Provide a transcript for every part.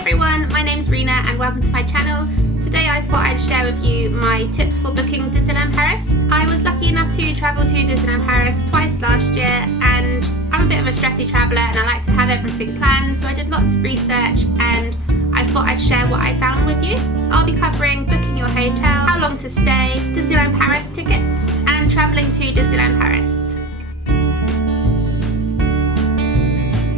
everyone, my name's Rena and welcome to my channel. Today I thought I'd share with you my tips for booking Disneyland Paris. I was lucky enough to travel to Disneyland Paris twice last year, and I'm a bit of a stressy traveller and I like to have everything planned, so I did lots of research and I thought I'd share what I found with you. I'll be covering booking your hotel, how long to stay, Disneyland Paris tickets and travelling to Disneyland Paris.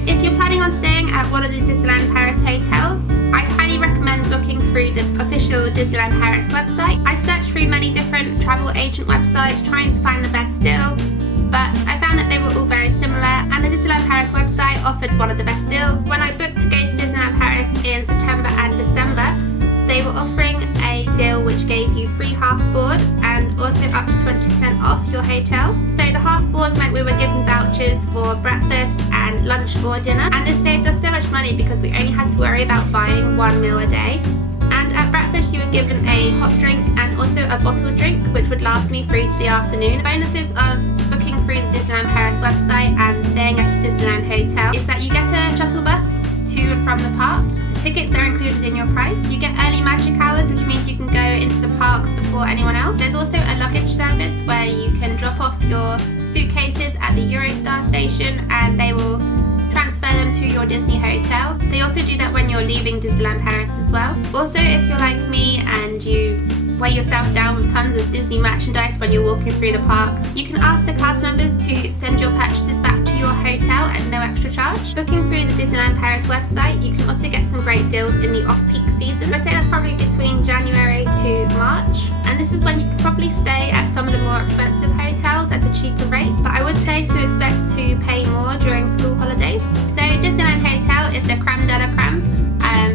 If you're planning on staying at one of the Disneyland Paris hotels, I highly recommend booking through the official Disneyland Paris website. I searched through many different travel agent websites trying to find the best deal, but I found that they were all very similar, and the Disneyland Paris website offered one of the best deals. When I booked to go to Disneyland Paris in September and December, they were offering a deal which gave you free half board and also up to 20% off your hotel. So the half board meant we were given vouchers for breakfast and lunch or dinner, and this saved us so much money because we only had to worry about buying one meal a day. And at breakfast you were given a hot drink and also a bottled drink which would last me through to the afternoon. The bonuses of booking through the Disneyland Paris website and staying at a Disneyland hotel is that you get a shuttle bus to and from the park. The tickets are included in your price. You get early magic hours, which means you can go into the parks before anyone else. There's also a luggage service where you can drop off your suitcases at the Eurostar station and they will transfer them to your Disney hotel. They also do that when you're leaving Disneyland Paris as well. Also, if you're like me and you weigh yourself down with tons of Disney merchandise when you're walking through the parks, you can ask the cast members to send your purchases back to your hotel at no extra charge. Booking through the Disneyland Paris website, you can also get some great deals in the off-peak season. I'd say that's probably between January to March, and this is when you can probably stay at some of the more expensive hotels at a cheaper rate, but I would say to expect to pay more during school holidays. So Disneyland Hotel is the creme de la creme.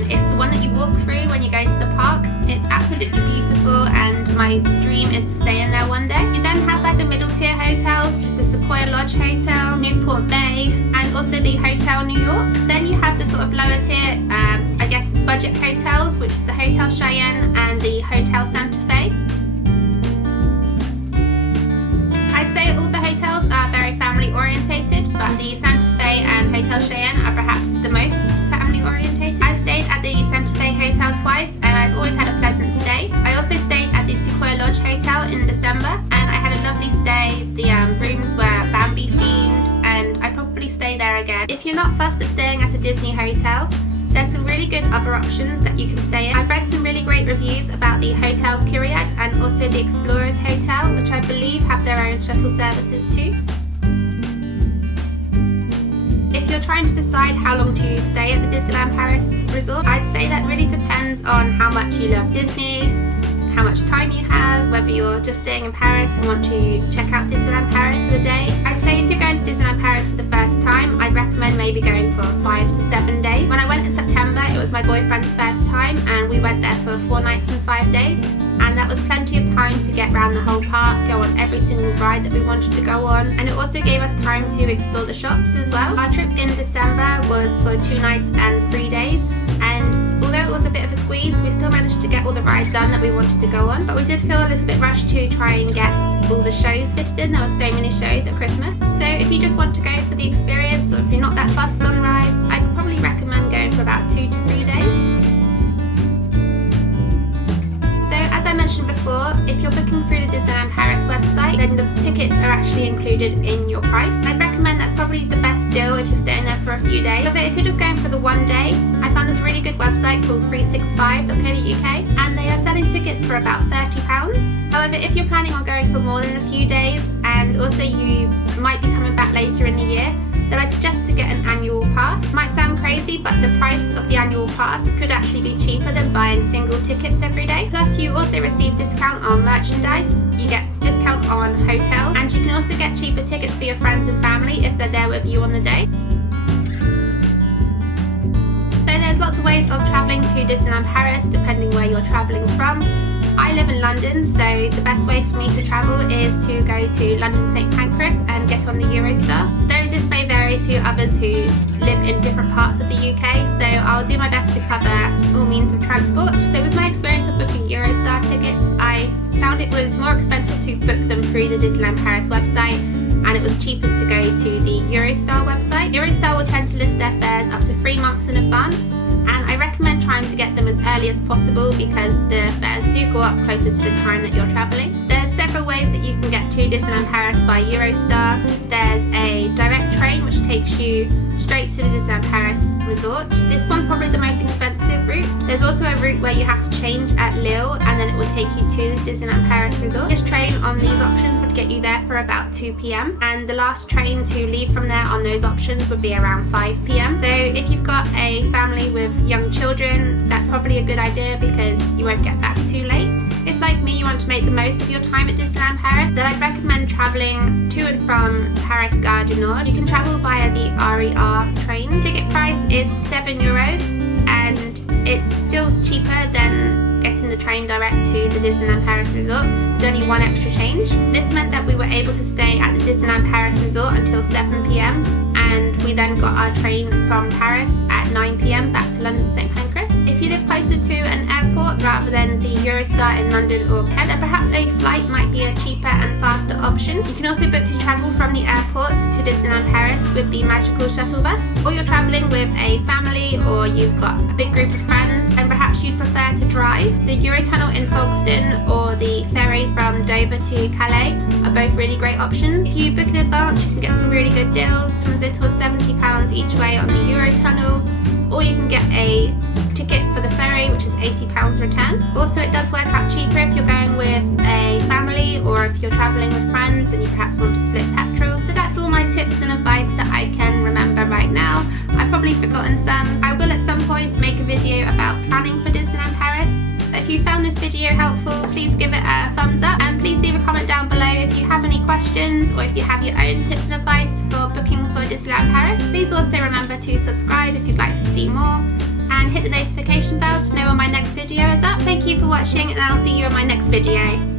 It's the one that you walk through when you go to the park. It's absolutely beautiful and my dream is to stay in there one day. You then have like the middle tier hotels, which is the Sequoia Lodge Hotel, Newport Bay, and also the Hotel New York. Then you have the sort of lower tier, I guess, budget hotels, which is the Hotel Cheyenne and the Hotel Santa Fe. I'd say all the hotels are very family orientated, but the Santa Fe and Hotel Cheyenne are perhaps the most family orientated. I've stayed at the Santa Fe Hotel twice and I've always had a pleasant stay. I also stayed at the Sequoia Lodge Hotel in December and I had a lovely stay. The rooms were Bambi themed and I'd probably stay there again. If you're not fussed at staying at a Disney hotel, there's some really good other options that you can stay in. I've read some really great reviews about the Hotel Kyriak and also the Explorers Hotel, which I believe have their own shuttle services too. If you're trying to decide how long to stay at the Disneyland Paris resort, I'd say that really depends on how much you love Disney, how much time you have, whether you're just staying in Paris and want to check out Disneyland Paris for the day. I'd say if you're going to Disneyland Paris for the first time, I'd recommend maybe going for 5 to 7 days. When I went in September, it was my boyfriend's first time and we went there for 4 nights and 5 days. And that was plenty of time to get around the whole park, go on every single ride that we wanted to go on, and it also gave us time to explore the shops as well. Our trip in December was for 2 nights and 3 days, and although it was a bit of a squeeze, we still managed to get all the rides done that we wanted to go on, but we did feel a little bit rushed to try and get all the shows fitted in. There were so many shows at Christmas. So if you just want to go for the experience, or if you're not that fussed on rides, I'd probably recommend going for about 2 to 3 days. As I mentioned before, if you're booking through the Disneyland Paris website, then the tickets are actually included in your price. I'd recommend that's probably the best deal if you're staying there for a few days. However, if you're just going for the one day, I found this really good website called 365.co.uk and they are selling tickets for about £30. However, if you're planning on going for more than a few days and also you might be coming back later in the year, then I suggest to get an annual pass. It might sound crazy, but the price of the annual pass could actually be cheaper than buying single tickets every day. Plus, you also receive discount on merchandise, you get discount on hotels, and you can also get cheaper tickets for your friends and family if they're there with you on the day. So there's lots of ways of travelling to Disneyland Paris depending where you're travelling from. I live in London, so the best way for me to travel is to go to London St Pancras and get on the Eurostar. Though this may vary to others who live in different parts of the UK, so I'll do my best to cover all means of transport. So with my experience of booking Eurostar tickets, I found it was more expensive to book them through the Disneyland Paris website, and it was cheaper to go to the Eurostar website. Eurostar will tend to list their fares up to 3 months months in advance, and I recommend trying to get them as early as possible because the fares do go up closer to the time that you're travelling. There's several ways that you can get to Disneyland Paris by Eurostar. There's a direct train which takes you straight to the Disneyland Paris resort. This one's probably the most expensive route. There's also a route where you have to change at Lille and then it will take you to the Disneyland Paris resort. This train on these options would get you there for about 2 p.m. and the last train to leave from there on those options would be around 5 p.m. So if you've got a family with young children, that's probably a good idea because you won't get back too late. If, like me, you want to make the most of your time at Disneyland Paris, then I'd recommend travelling to and from Paris Gare du Nord. You can travel via the RER train. Ticket price is €7 and it's still cheaper than getting the train direct to the Disneyland Paris resort. There's only one extra change. This meant that we were able to stay at the Disneyland Paris resort until 7 p.m. and we then got our train from Paris at 9 p.m. back to London St Pancras. If you live closer to an airport rather than the Eurostar in London or Kent, then perhaps a flight might be a cheaper and faster option. You can also book to travel from the airport to Disneyland Paris with the magical shuttle bus. Or you're travelling with a family or you've got a big group of friends and perhaps you'd prefer to drive. The Eurotunnel in Folkestone or the ferry from Dover to Calais are both really great options. If you book in advance, you can get some really good deals, some as little as £70 each way on the Eurotunnel, or you can get a ticket for the ferry which is £80 return. Also, it does work out cheaper if you're going with a family or if you're travelling with friends and you perhaps want to split petrol. So that's all my tips and advice that I can remember right now. I've probably forgotten some. I will at some point make a video about planning for Disneyland Paris. But if you found this video helpful, please give it a thumbs up and please leave a comment down below if you have any questions or if you have your own tips and advice for booking for Disneyland Paris. Please also remember to subscribe if you'd like to see more and hit the notification bell to know when my next video is up. Thank you for watching and I'll see you in my next video.